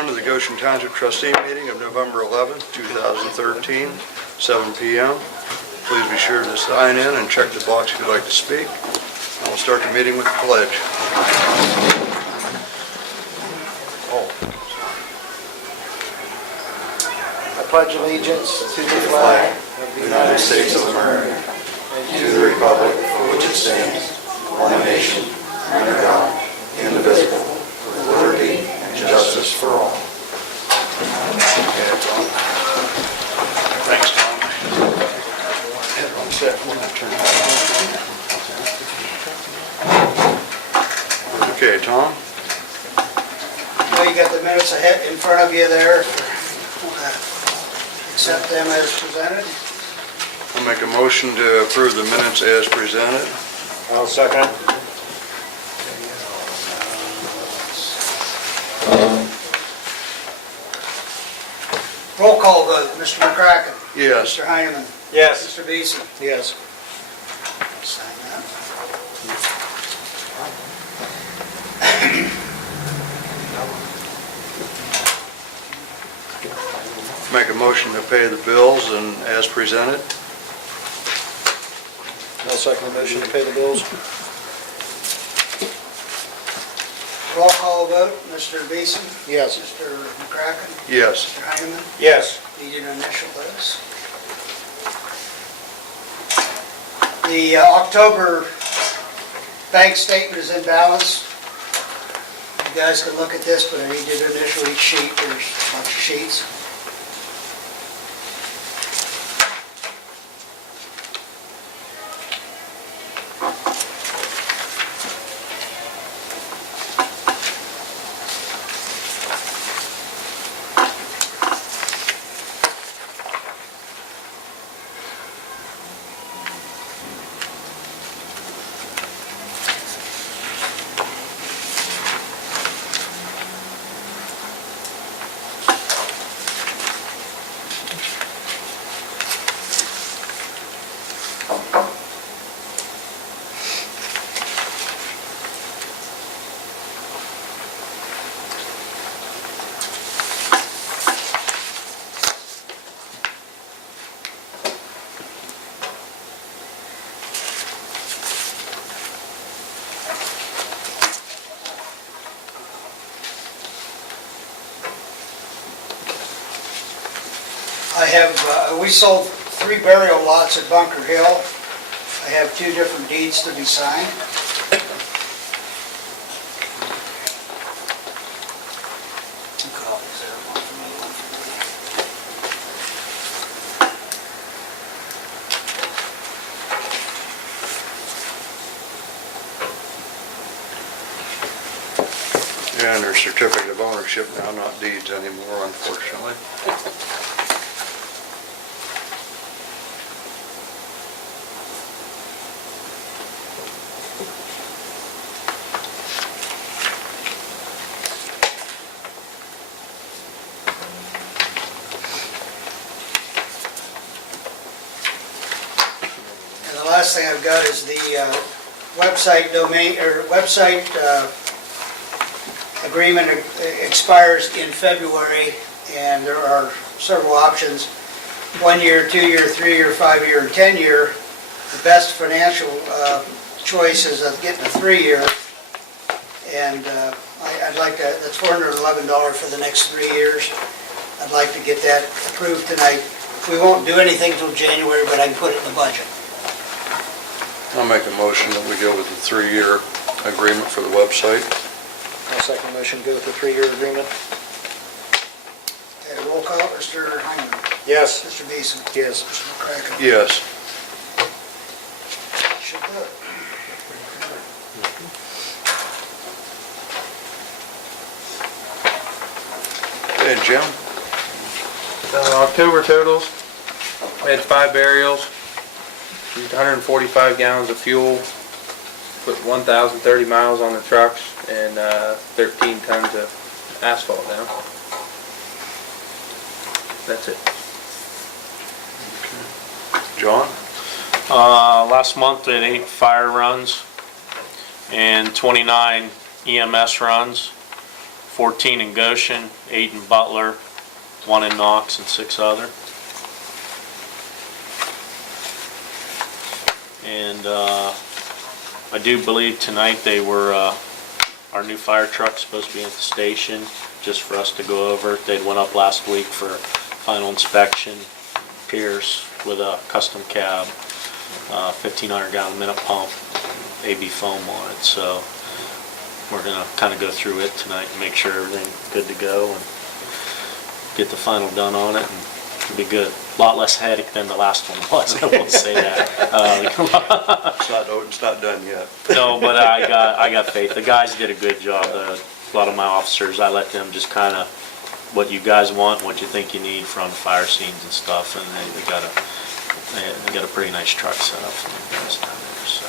everyone to the Goshen Township Trustee meeting of November 11th, 2013, 7 p.m. Please be sure to sign in and check the box if you'd like to speak. And we'll start the meeting with the pledge. I pledge allegiance to the flag of the United States of America and to the republic for which it stands, one nation, under God, indivisible, with liberty and justice for all. Thanks, Tom. Okay, Tom? Well, you got the minutes ahead in front of you there. Accept them as presented. I'll make a motion to approve the minutes as presented. I'll second. Roll call vote. Mr. McCracken. Yes. Mr. Heineman. Yes. Mr. Beeson. Yes. Sign that. Make a motion to pay the bills and as presented. I'll second the motion to pay the bills. Roll call vote. Mr. Beeson. Yes. Mr. McCracken. Yes. Mr. Heineman. Yes. Need an initial this. The October bank statement is in balance. You guys can look at this, but I need you to initial each sheet. There's a bunch of sheets. We sold 3 burial lots at Bunker Hill. I have 2 different deeds to be signed. Two copies there, one for me, one for Yeah, and there's certificate of ownership now, not deeds anymore, unfortunately. And the last thing I've got is the website domain, or website agreement expires in February, and there are several options: 1 year, 2 year, 3 year, 5 year, and 10 year. The best financial choice is getting a 3 year, and I'd like to. That's $411 for the next 3 years. I'd like to get that approved tonight. We won't do anything till January, but I can put it in the budget. I'll make a motion that we go with the 3-year agreement for the website. I'll second the motion to go with the 3-year agreement. Okay, roll call. Mr. Heineman. Yes. Mr. Beeson. Yes. Mr. McCracken. Yes. Should do it. Hey, Jim? October totals, we had 5 burials, used 145 gallons of fuel, put 1,030 miles on the trucks, and 13 tons of asphalt down. That's it. John? Last month I had 8 fire runs and 29 EMS runs. 14 in Goshen, 8 in Butler, 1 in Knox, and 6 other. And I do believe tonight they were, our new fire truck's supposed to be at the station, just for us to go over. They went up last week for final inspection. Pierce with a custom cab, 1,500 gallon minute pump, AB foam on it. So we're gonna kind of go through it tonight and make sure everything's good to go and get the final done on it, and it'll be good. A lot less headache than the last one was, I will say that. It's not done yet. No, but I got faith. The guys did a good job. A lot of my officers, I let them just kind of what you guys want, what you think you need from fire scenes and stuff, and they got a pretty nice truck set up for the guys down there. So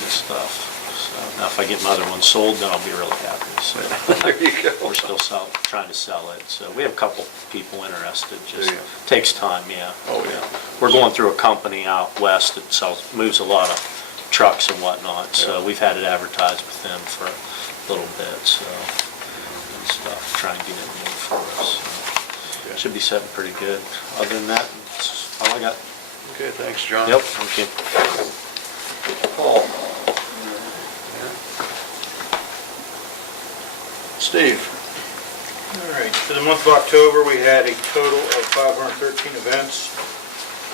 good stuff. So now if I get my other one sold, then I'll be really happy. So There you go. we're still trying to sell it. So we have a couple people interested. Just Do you? takes time, yeah. Oh, yeah. We're going through a company out west that moves a lot of trucks and whatnot. So we've had it advertised with them for a little bit. So and stuff, try and get it moved for us. So, should be setting pretty good. Other than that, that's all I got. Okay, thanks, John. Yep. Okay. Paul. Steve. All right, for the month of October, we had a total of 513 events,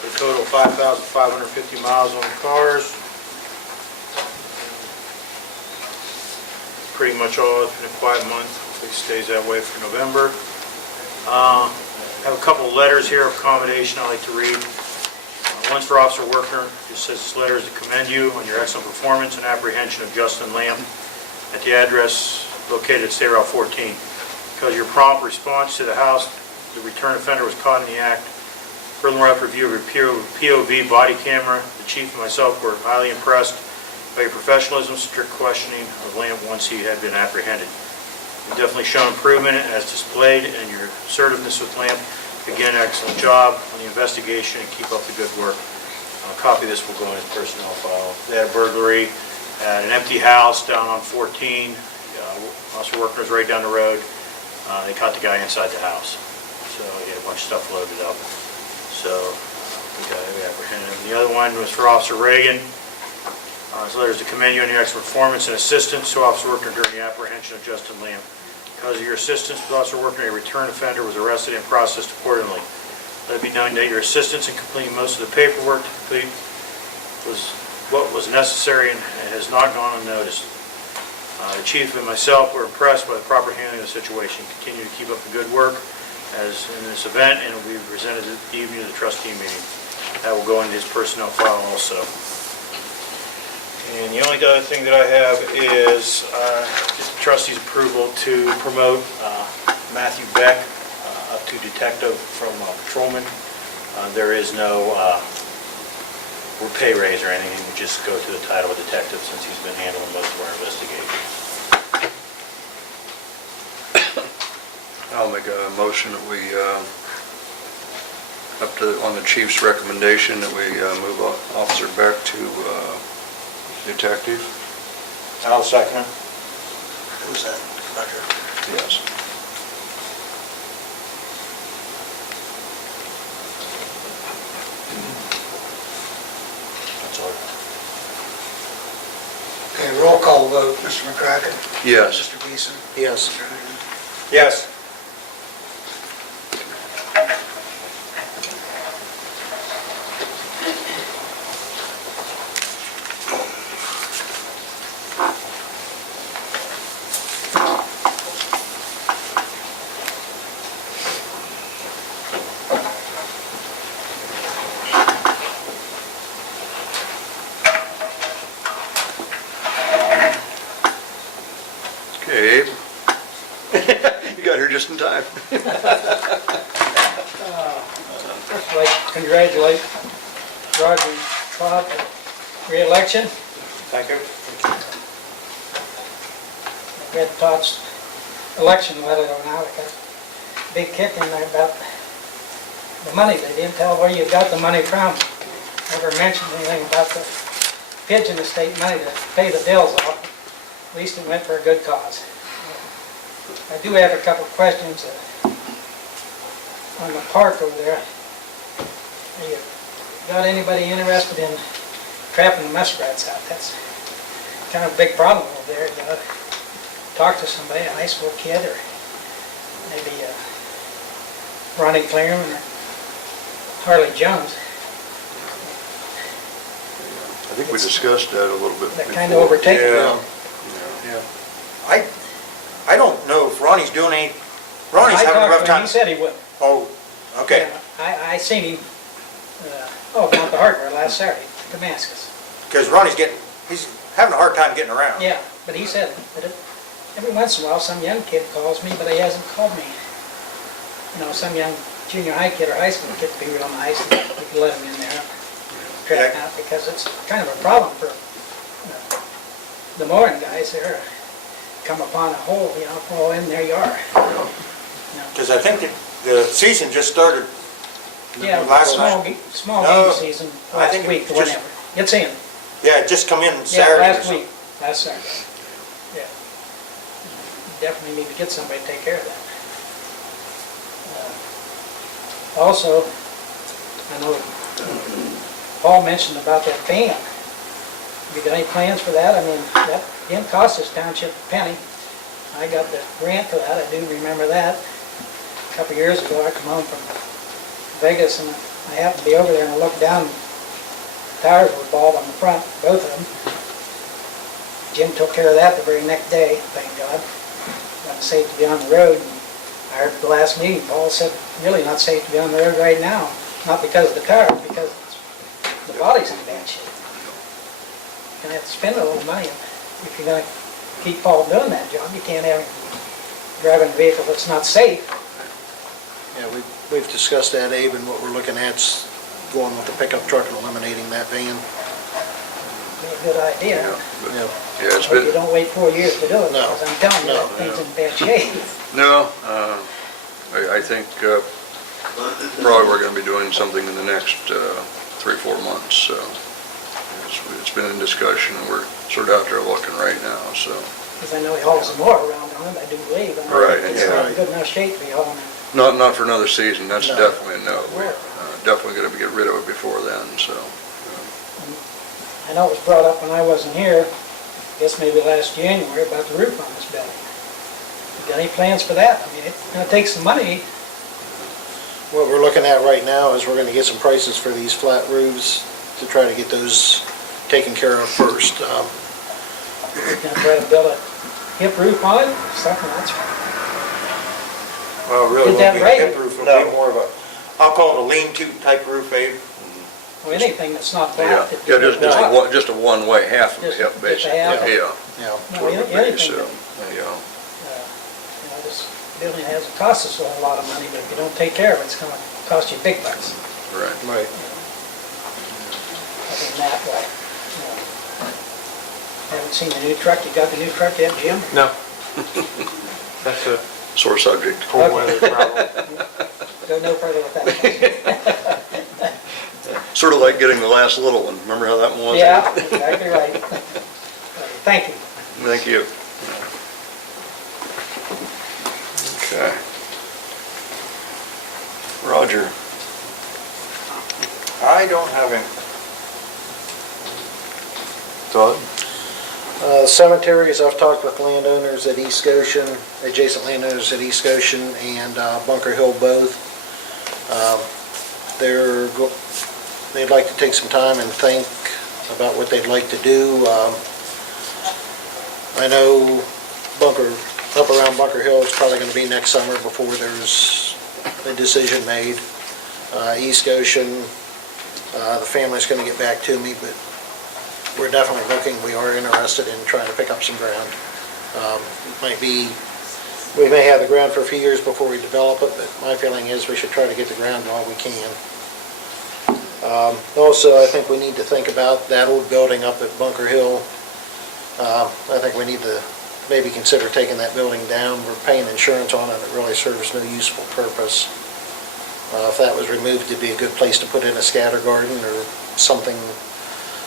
a total of 5,550 miles on the cars. Pretty much all, it's been a quiet month, hopefully it stays that way for November. I have a couple of letters here of commendation I'd like to read. One's for Officer Workner, it says this letter is to commend you on your excellent performance and apprehension of Justin Lamb at the address located at State Route 14. Because of your prompt response to the house, the return offender was caught in the act. Furthermore, after review of your POV body camera, the chief and myself were highly impressed by your professionalism, strict questioning of Lamb once he had been apprehended. You've definitely shown improvement as displayed, and your assertiveness with Lamb. Again, excellent job on the investigation, and keep up the good work. A copy of this will go in his personnel file. They had a burglary at an empty house down on 14. Officer Workner's right down the road. They caught the guy inside the house. So he had a bunch of stuff loaded up. So we apprehended him. The other one was for Officer Reagan. His letter is to commend you on your excellent performance and assistance to Officer Workner during the apprehension of Justin Lamb. Because of your assistance with Officer Workner, a return offender was arrested and processed accordingly. Let it be known that your assistance in completing most of the paperwork to complete was what was necessary and has not gone unnoticed. The chief and myself were impressed by the proper handling of the situation. Continue to keep up the good work as in this event, and it will be presented at the evening of the trustee meeting. That will go into his personnel file also. And the only other thing that I have is just the trustee's approval to promote Matthew Beck up to detective from patrolman. There is no pay raise or anything, we just go to the title of detective since he's been handling most of our investigations. I'll make a motion that we, on the chief's recommendation, that we move Officer Beck to detective. I'll second it. Who's that? Roger. Yes. That's all. Okay, roll call vote, Mr. McCracken? Yes. Mr. Beeson? Yes. Mr. Hagan? Yes. Okay, Abe. You got here just in time. First, I'd like to congratulate Roger Trott for re-election. Thank you. Read Todd's election letter now. I got a big kick in there about the money. They didn't tell where you got the money from. Never mentioned anything about the Pigeon Estate money to pay the bills off. At least it went for a good cause. I do have a couple of questions on the park over there. You got anybody interested in trapping the muskrats out? That's kind of a big problem over there. You gotta talk to somebody, a high school kid, or maybe Ronnie Clearman or Harley Jones. I think we discussed that a little bit That before. kind of overtaken. Yeah. I don't know if Ronnie's doing any, Ronnie's I having a talked rough to him, time. he said he would. Oh, okay. I seen him, down at the hardware last Saturday, Damascus. Because he's having a hard time getting around. Yeah, but he said that every once in a while, some young kid calls me, but he hasn't called me. You know, some young junior high kid or high school kid would be real nice, and we could let him in there, trap out, because it's kind of a problem for the mooring guys there. Come upon a hole, fall in their yard. Because I think the season just started Yeah, last small, night. small No, game season I think last week, it's or just- whenever. It's in. Yeah, it just come in Yeah, Saturday or last something. week, last Saturday. Yeah. Definitely need to get somebody to take care of that. Also, I know Paul mentioned about that van. You got any plans for that? I mean, that didn't cost this township a penny. I got the grant for that, I do remember that. A couple of years ago, I come home from Vegas and I happened to be over there and I looked down, tires were bald on the front, both of them. Jim took care of that the very next day, thank God. Got it safe to be on the road. And I heard at the last meeting, Paul said, really not safe to be on the road right now. Not because of the tires, because the body's in bad shape. You're gonna have to spend a little money if you're gonna keep Paul doing that job. You can't have him driving a vehicle that's not safe. Yeah, we've discussed that, Abe, and what we're looking at's going with the pickup truck and eliminating that van. Be a good idea. Yeah. Yeah, it's But you been, don't wait 4 years to do it, No. because I'm telling you, No. that thing's in bad shape. no, I think probably we're gonna be doing something in the next 3-4 months, so. It's been in discussion, and we're sort of out there looking right now, so. Because I know he hauls some more around on it, I do believe. I mean, Right, it's yeah. not in good enough shape to be hauling it. Not for another season, that's No. definitely a no. We're Right. definitely gonna get rid of it before then, so. I know it was brought up when I wasn't here, I guess maybe last January, about the roof on this building. You got any plans for that? I mean, it's gonna take some money. What we're looking at right now is we're gonna get some prices for these flat roofs to try to get those taken care of first. You're gonna try to build a hip roof on it, something that's, Well, it really Is that won't be a right? hip roof, it'll be more of a, I'll call it a lean-to type roof, Abe. or anything that's not Yeah, flat. yeah, just a one-way, half of the Just- hip, just a basically, half. yeah. Yeah. No, What it would be, anything so, that, yeah. this building hasn't cost us a whole lot of money, but if you don't take care of it, it's gonna cost you big bucks. Right. Right. Other than that, well, haven't seen the new truck. You got the new truck yet, Jim? No. That's a Sore subject. cold weather problem. Go no further with that. Sort of like getting the last little one. Remember how that one was? Yeah, exactly right. Thank you. Thank you. Okay. Roger. I don't have any. Todd? Cemeteries, I've talked with landowners at East Goshen, adjacent landowners at East Goshen and Bunker Hill both. They'd like to take some time and think about what they'd like to do. I know up around Bunker Hill, it's probably going to be next summer before there's a decision made. East Goshen, the family's going to get back to me, but we're definitely looking, we are interested in trying to pick up some ground. We may have the ground for a few years before we develop it, but my feeling is we should try to get the ground while we can. Also, I think we need to think about that old building up at Bunker Hill. I think we need to maybe consider taking that building down. We're paying insurance on it, it really serves no useful purpose. If that was removed, it'd be a good place to put in a scatter garden or something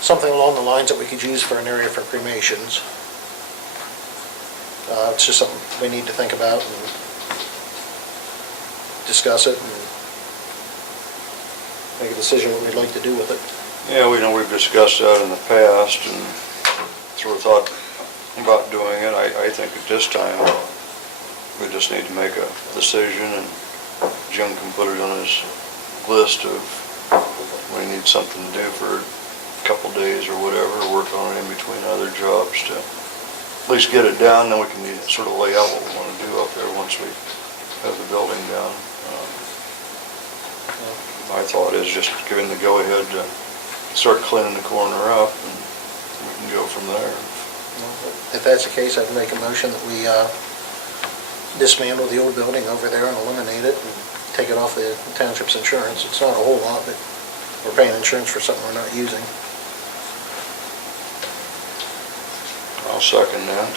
along the lines that we could use for an area for cremations. It's just something we need to think about and discuss it and make a decision what we'd like to do with it. Yeah, we know we've discussed that in the past and sort of thought about doing it. I think at this time, we just need to make a decision and Jim can put it on his list of when he needs something to do for a couple days or whatever, work on it in between other jobs to at least get it down, then we can sort of lay out what we want to do up there once we have the building down. My thought is just giving the go-ahead to start cleaning the corner up and we can go from there. If that's the case, I'd make a motion that we dismantle the old building over there and eliminate it and take it off the township's insurance. It's not a whole lot, but we're paying insurance for something we're not using. I'll second that.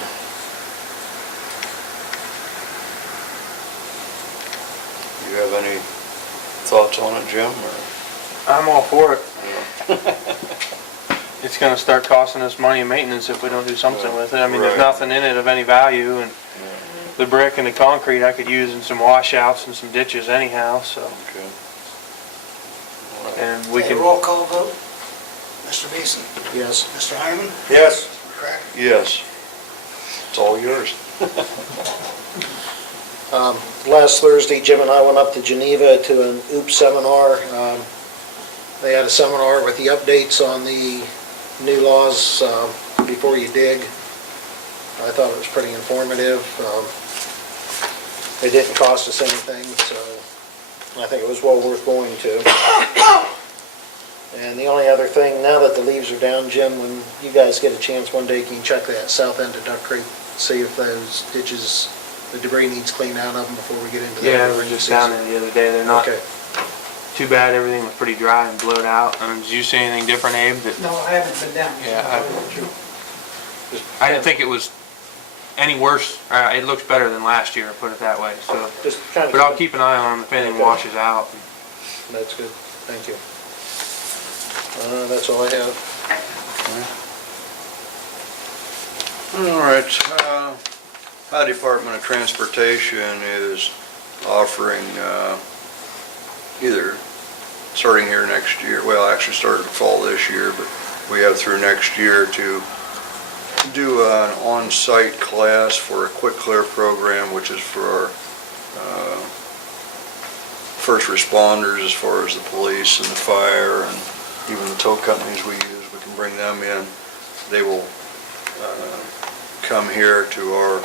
You have any thoughts on it, Jim? Or? I'm all for it. It's gonna start costing us money in maintenance if we don't do something with it. I mean, there's Right. nothing in it of any value, and the brick and the concrete I could use in some washouts and some ditches anyhow, so. Okay. And we Okay, can, roll call vote. Mr. Beeson? Yes. Mr. Hyman? Yes. Mr. Crack? Yes. It's all yours. Last Thursday, Jim and I went up to Geneva to an OOP seminar. They had a seminar with the updates on the new laws before you dig. I thought it was pretty informative. It didn't cost us anything, so I think it was well worth going to. And the only other thing, now that the leaves are down, Jim, when you guys get a chance one day, can you check that south end of Duck Creek, see if those ditches, the debris needs cleaned out of them before we get into that? yeah, we were just down there the other day. They're not Okay. too bad. Everything was pretty dry and blowed out. Did you see anything different, Abe? No, I haven't been down. Yeah, I didn't think it was any worse. It looks better than last year, put it that way, so. Just kind But I'll of, keep an eye on them if anything Okay. washes out. that's good, thank you. That's all I have. All right. Ohio Department of Transportation is offering either starting here next year, well, actually started fall this year, but we have through next year to do an on-site class for a quick clear program, which is for our first responders as far as the police and the fire and even the tow companies we use. We can bring them in. They will come here to our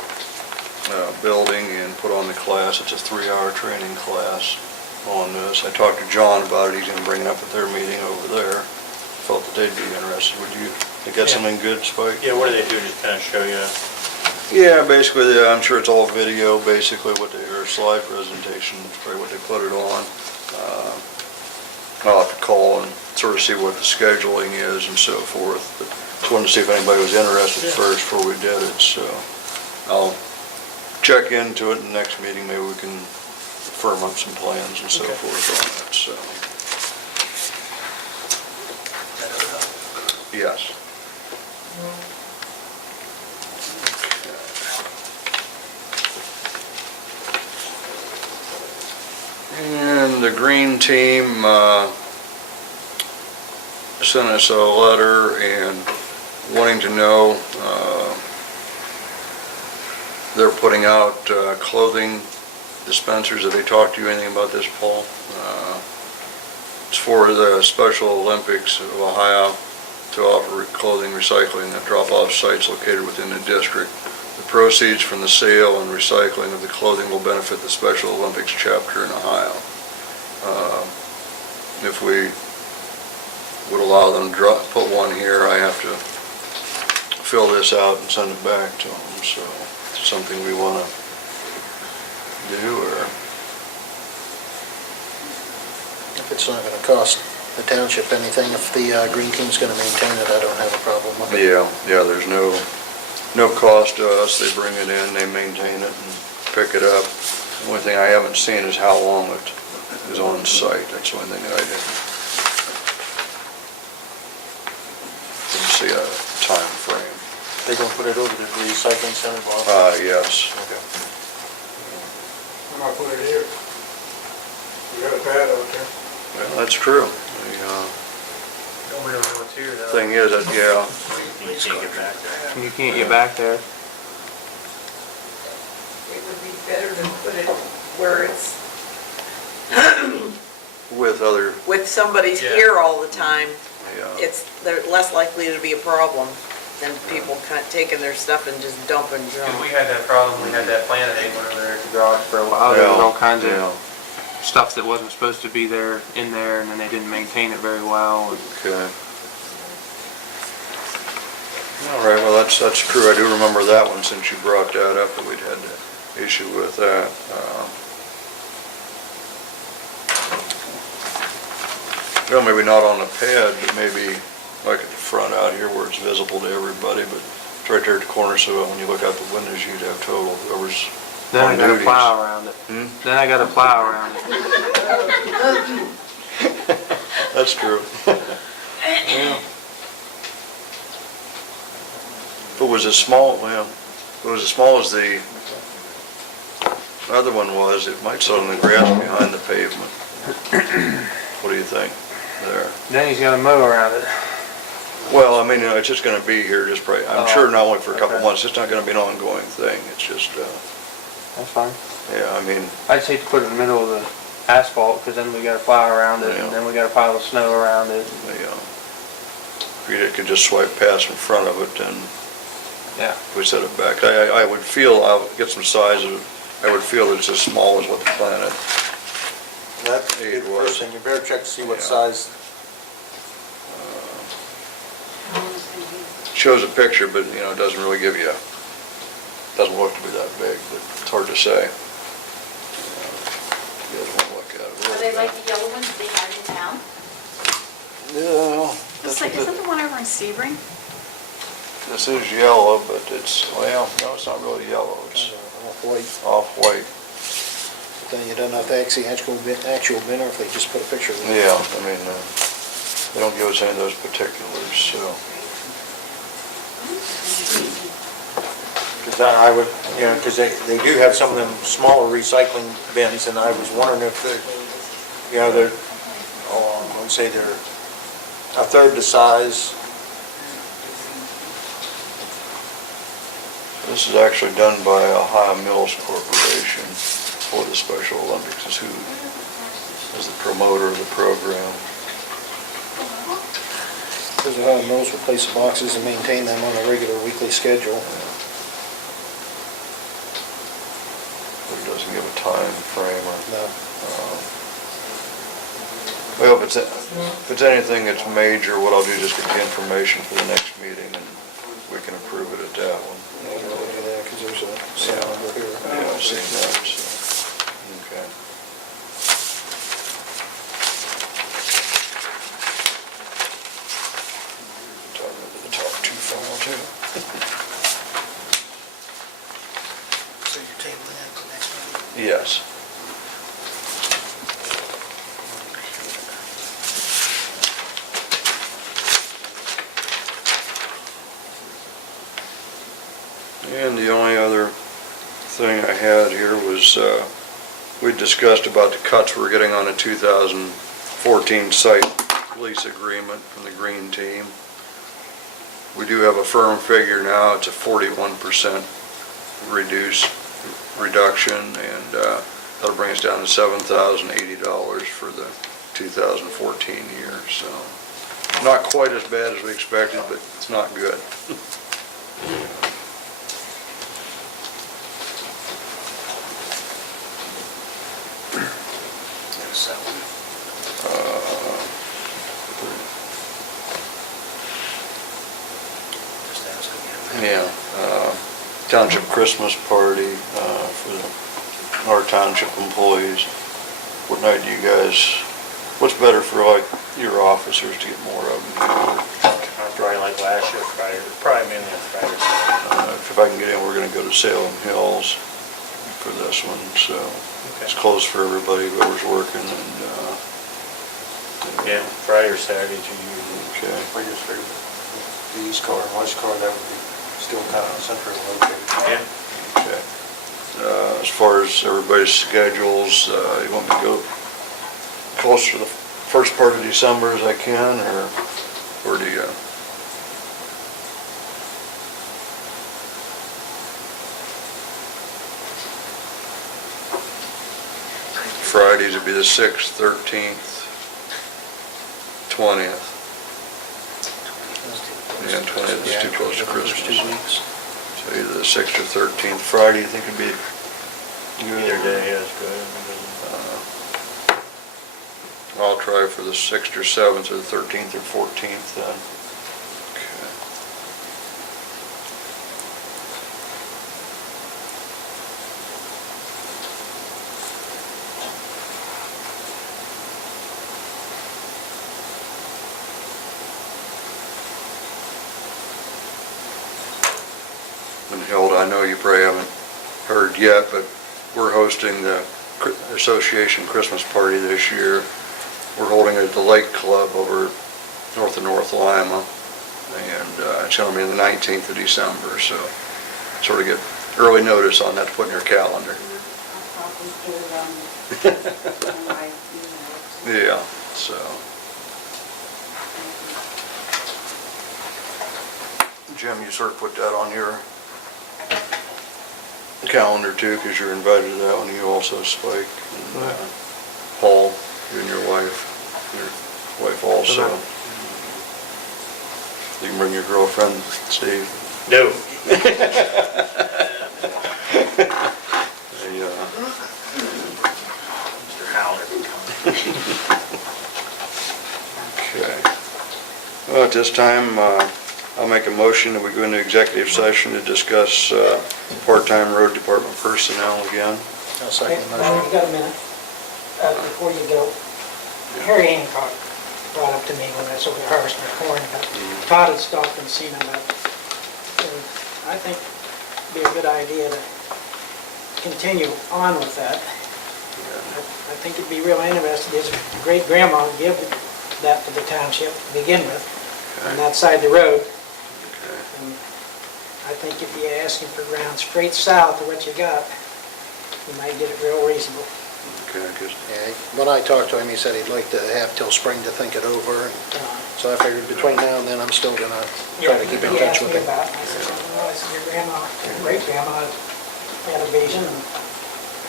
building and put on the class. It's a 3-hour training class on this. I talked to John about it. He's going to bring it up at their meeting over there. Felt that they'd be interested. Would you, think that's something good, Spike? Yeah, what do they do, just kind of show you? Yeah, basically, I'm sure it's all video, basically what they, or slide presentation, is probably what they put it on. I'll have to call and sort of see what the scheduling is and so forth, but just wanted to see if anybody was interested first before we did it, so I'll check into it in the next meeting, maybe we can firm up some plans and so forth on it, so. Yes. And the green team sent us a letter and wanting to know, they're putting out clothing dispensers. Have they talked to you anything about this, Paul? It's for the Special Olympics of Ohio to offer clothing recycling at drop-off sites located within the district. The proceeds from the sale and recycling of the clothing will benefit the Special Olympics chapter in Ohio. If we would allow them to put one here, I have to fill this out and send it back to them, so it's something we want to do, or? If it's not going to cost the township anything, if the green team's going to maintain it, I don't have a problem with it. Yeah, there's no cost to us. They bring it in, they maintain it and pick it up. The only thing I haven't seen is how long it is on site. That's the only thing that I didn't see a time frame. They gonna put it over the recycling center, Bob? Yes. Okay. I'm gonna put it here. We got a pad out there. Well, that's true. We don't know what's here The though. thing is, that, yeah, You can't get back there. You can't get back there. It would be better to put it where it's, with other, with somebody's Yeah. here all the time, yeah. they're less likely to be a problem than people kind of taking their stuff and just dumping Because we junk. had that problem, we had that plant that went over there at the garage for a while. There was all kinds Yeah. of stuff that wasn't supposed to be there, in there, and then they didn't maintain it very well. and- Okay. All right, well, that's true. I do remember that one since you brought that up, that we'd had the issue with that. Well, maybe not on the pad, but maybe like at the front out here where it's visible to everybody, but it's right there at the corner, so when you look out the windows, you'd have total, whoever's Then I on gotta duties. plow around it. Hmm? Then I gotta plow around it. That's true. Yeah. If it was as small, well, if it was as small as the other one was, it might sit on the grass behind the pavement. What do you think there? Then he's gotta mow around it. Well, I mean, you know, it's just gonna be here, just probably, I'm sure not only for a couple Okay. months, it's not gonna be an ongoing thing, it's just, That's fine. yeah, I mean, I just hate to put it in the middle of the asphalt, because then we gotta plow around it, Yeah. and then we got a pile of snow around it. if you could just swipe past in front of it, and Yeah. we set it back. I would feel, I'll get some size of, I would feel it's as small as what the planet. That's It the was. first thing, you better check to see what Yeah. size. Shows a picture, but, you know, it doesn't really give you, doesn't look to be that big, but it's hard to say. You guys want to look at it a Are little they bit. like the yellow ones they had in town? Yeah, It's like, isn't the one over in Sebring? this is yellow, but it's, well, no, it's not really yellow, it's Off-white. off-white. Then you don't know if they actually actual bin or if they just put a picture of it. Yeah, I mean, they don't give us any of those particulars, so. Because I would, you know, because they do have some of them smaller recycling bins, and I was wondering if they, you know, they're, oh, I would say they're a third the size. This is actually done by Ohio Mills Corporation for the Special Olympics, is who is the promoter of the program. Because Ohio Mills will place the boxes and maintain them on a regular weekly schedule. But it doesn't give a time frame or. No. Well, if it's anything that's major, what I'll do is just get the information for the next meeting, and we can approve it at that one. Yeah, we'll do that, because there's a sign over here. Yeah, I've seen that, so, okay. Talk about the top two file too. So you're tabling that to next meeting? Yes. And the only other thing I had here was, we discussed about the cuts we're getting on the 2014 site lease agreement from the Green Team. We do have a firm figure now, it's a 41% reduction, and that'll bring us down to $7,080 for the 2014 year, so not quite as bad as we expected, but it's not good. There's that one. Just ask again. Yeah, township Christmas party for our township employees. What night do you guys, what's better for like your officers to get more of them? Probably like last year, Friday, probably mainly on Friday. If I can get in, we're gonna go to Salem Hills for this one, so it's closed for everybody, whoever's working, and, Yeah, Friday or Saturday, usually. okay. I just figured the east car and west car, that would be Still kind of centrally located. Yeah. Okay. As far as everybody's schedules, you want me to go close to the first part of December as I can, or where do you? Fridays would be the 6th, 13th, 20th. Yeah, 20th is too close to Christmas. 2 weeks. So either the 6th or 13th. Friday, you think it'd be good? Either day is good. I'll try for the 6th or 7th or the 13th or 14th then. Okay. And Hilda, I know you probably haven't heard yet, but we're hosting the association Christmas party this year. We're holding it at the Lake Club over north of North Lima, and it's going to be the 19th of December, so sort of get early notice on that to put in your calendar. Yeah, so. Jim, you sort of put that on your calendar too, because you're invited to that one, you also, Spike, and Paul, you and your wife also. You can bring your girlfriend, Steve. No. Mr. Howler. Okay. Well, at this time, I'll make a motion that we go into executive session to discuss part-time road department personnel again. I'll second the Well, motion. you got a minute, before you go. Harry Hancock brought up to me when I was over there harvesting the corn, about Todd had stopped and seen him up. And I think it'd be a good idea to continue on with that. I think it'd be real interesting, his great-grandma gave that to the township to begin with, on that side of the road. And I think if you ask him for ground straight south of what you got, you might get it real reasonable. Okay, 'cause Yeah, when I talked to him, he said he'd like to have till spring to think it over. So I figured between now and then, I'm still gonna try to keep in touch with him. He asked me about it, and I said, well, I said, your grandma, your great-grandma had a vision, and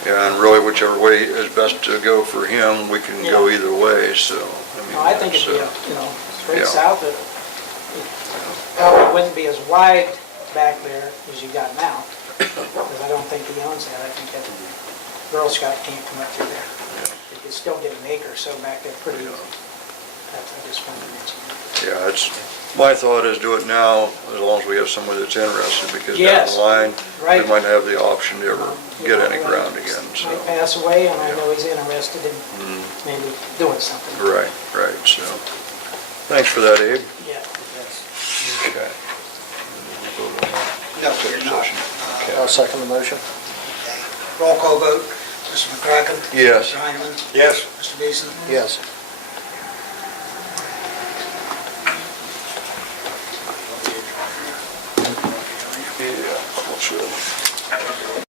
yeah, and really whichever way is best to go for him, we can go either way, so. no, I think it'd be, so, straight yeah. south, it probably wouldn't be as wide back there as you got now, because I don't think he owns that. I think that Girl Scout can't come up through there. You could still get an acre or so back there pretty, that's, I just wanted to mention that. Yeah, it's, my thought is do it now, as long as we have somebody that's interested, because down Yes, the line, right. we might not have the option to ever You get know, any like, ground again, so. Might pass away, and I know he's interested in maybe doing something. Right, so. Thanks for that, Abe. Yeah. Okay. No, you're not. I'll second the motion. Roll call vote, Mr. McCracken? Yes. Mr. Heineman? Yes. Mr. Beeson? Yes. Yeah, well, sure.